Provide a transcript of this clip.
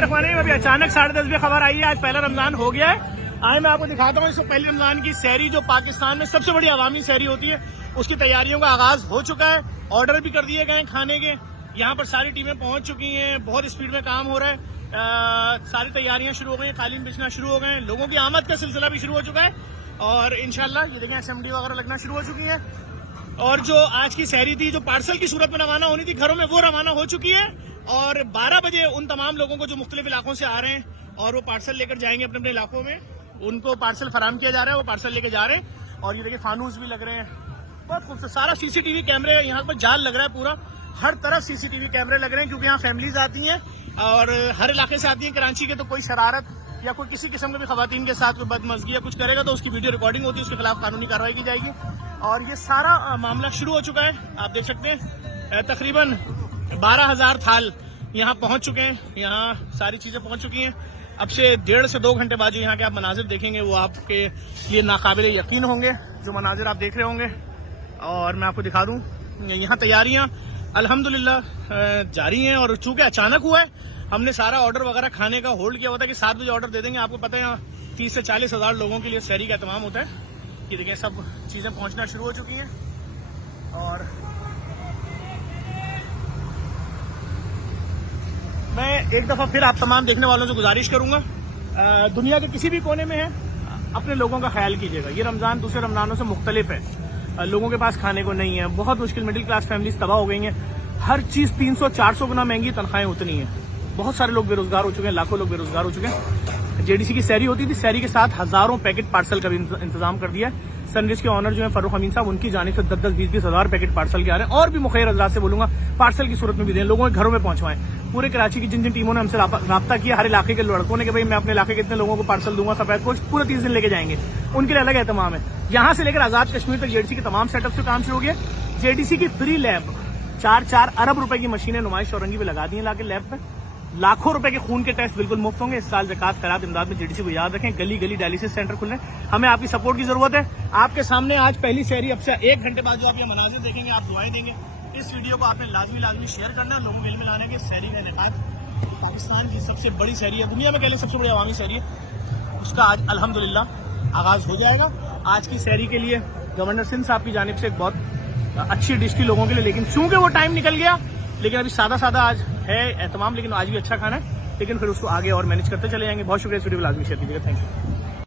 बिस्मिल्लाहिर्रहमानिर्रहीम। अभी अचानक 10:30 बजे खबर आई है आज पहला रमजान हो गया है। आए मैं आपको दिखाता हूँ इसको पहले रमजान की सहरी, जो पाकिस्तान में सबसे बड़ी अवामी सहरी होती है, उसकी तैयारियों का आगाज हो चुका है। ऑर्डर भी कर दिए गए खाने के। यहाँ पर सारी टीमें पहुंच चुकी हैं, बहुत स्पीड में काम हो रहा है। सारी तैयारियां शुरू हो गई, कालीन बिछना शुरू हो गए, लोगों की आमद का सिलसिला भी शुरू हो चुका है और इंशाल्लाह ये देखें असेंबली वगैरह लगना शुरू हो चुकी है। और जो आज की सहरी थी, जो पार्सल की सूरत में रवाना होनी थी घरों में, वो रवाना हो चुकी है। और 12 बजे उन तमाम लोगों को जो मुख्तलिफ इलाकों से आ रहे हैं और वो पार्सल लेकर जाएंगे अपने अपने इलाकों में, उनको पार्सल फराम किया जा रहा है, वो पार्सल लेकर जा रहे हैं। और ये देखिए फानूस भी लग रहे हैं, बहुत खूबसूरत। सारा सीसीटीवी कैमरे यहाँ पर जाल लग रहा है, पूरा हर तरफ सीसीटीवी कैमरे लग रहे हैं, क्योंकि यहाँ फैमिलीज आती हैं और हर इलाके से आती हैं कराची के। तो कोई शरारत या कोई किसी किस्म की भी खवातीन के साथ कोई बदमज़गी या कुछ करेगा तो उसकी वीडियो रिकॉर्डिंग होती है, उसके खिलाफ कानूनी कार्रवाई की जाएगी। और ये सारा मामला शुरू हो चुका है, आप देख सकते हैं। तकरीबन 12,000 थाल यहाँ पहुंच चुके हैं, यहाँ सारी चीजें पहुंच चुकी हैं। अब से 1.5 से 2 घंटे बाद जो यहाँ के आप मनाजिर देखेंगे वो आपके लिए नाकाबिल यकीन होंगे, जो मनाजिर आप देख रहे होंगे। और मैं आपको दिखा दूं, यहाँ तैयारियां अल्हम्दुलिल्लाह जारी हैं। और चूंकि अचानक हुआ है, हमने सारा ऑर्डर वगैरह खाने का होल्ड किया हुआ था कि 7 बजे ऑर्डर दे देंगे। आपको पता है यहाँ 30 से 40 हज़ार लोगों के लिए सहरी का एहतमाम होता है। ये देखिए सब चीजें पहुंचना शुरू हो चुकी हैं। और मैं एक दफा फिर आप तमाम देखने वालों से गुजारिश करूंगा, दुनिया के किसी भी कोने में है, अपने लोगों का ख्याल कीजिएगा। ये रमजान दूसरे रमजानों से मुख्तलिफ है। लोगों के पास खाने को नहीं है, बहुत मुश्किल, मिडिल क्लास फैमिलीज तबाह हो गई हैं। हर चीज 300-400 गुना महंगी, तनख्वाहें उतनी हैं। बहुत सारे लोग बेरोजगार हो चुके हैं, लाखों लोग बेरोजगार हो चुके हैं। जेडीसी की सहरी होती थी, सहरी के साथ हजारों पैकेट पार्सल का भी इंतजाम कर दिया है। सनरिच के ऑनर जो है फरूख अमीन साहब, उनकी जानिब से 10-10, 20-20 हज़ार पैकेट पार्सल के आ रहे हैं। और भी मुखैर हजरात से बोलूंगा पार्सल की सूरत में भी दें, लोगों के घरों में पहुंचवाएं। पूरे कराची की जिन जिन टीमों ने हमसे राब्ता किया, हर इलाके के लड़कों ने कि भाई मैं अपने इलाके के इतने लोगों को पार्सल दूंगा, सफेद पोस्ट पूरे 30 दिन लेके जाएंगे, उनके लिए अलग एहतमाम है। यहाँ से लेकर आजाद कश्मीर तक जेडीसी के तमाम सेटअप से काम शुरू हो गया। जेडीसी की फ्री लैब 4-4 अरब रुपए की मशीनें नुमाइश और रंगी पे लगा दी है लाके लैब पे। लाखों रुपए के खून के टेस्ट बिल्कुल मुफ्त होंगे। इस साल ज़कात खैरात इमदाद में जेडीसी को याद रखें, गली गली डायलिसिस सेंटर खुलने। हमें आपकी सपोर्ट की जरूरत है। आपके सामने आज पहली सहरी, अब से 1 घंटे बाद जो आप ये मनाजिर देखेंगे, आप दुआएं देंगे। इस वीडियो को आपने लाजमी शेयर करना है, लोगों में लाने के। सहरी का इनेकाद पाकिस्तान की सबसे बड़ी सहरी है, दुनिया में कह लें सबसे बड़ी अवामी सहरी है, उसका आज अल्हम्दुलिल्लाह आगाज हो जाएगा। आज की सहरी के लिए गवर्नर सिंध साहब की जानिब से एक बहुत अच्छी डिश थी लोगों के लिए, लेकिन चूंकि वो टाइम निकल गया, लेकिन अभी सादा आज है एहतमाम, लेकिन आज भी अच्छा खाना है, लेकिन फिर उसको आगे और मैनेज करते चले जाएंगे। बहुत शुक्रिया, इस वीडियो को लाजमी शेयर कीजिएगा। Thank you.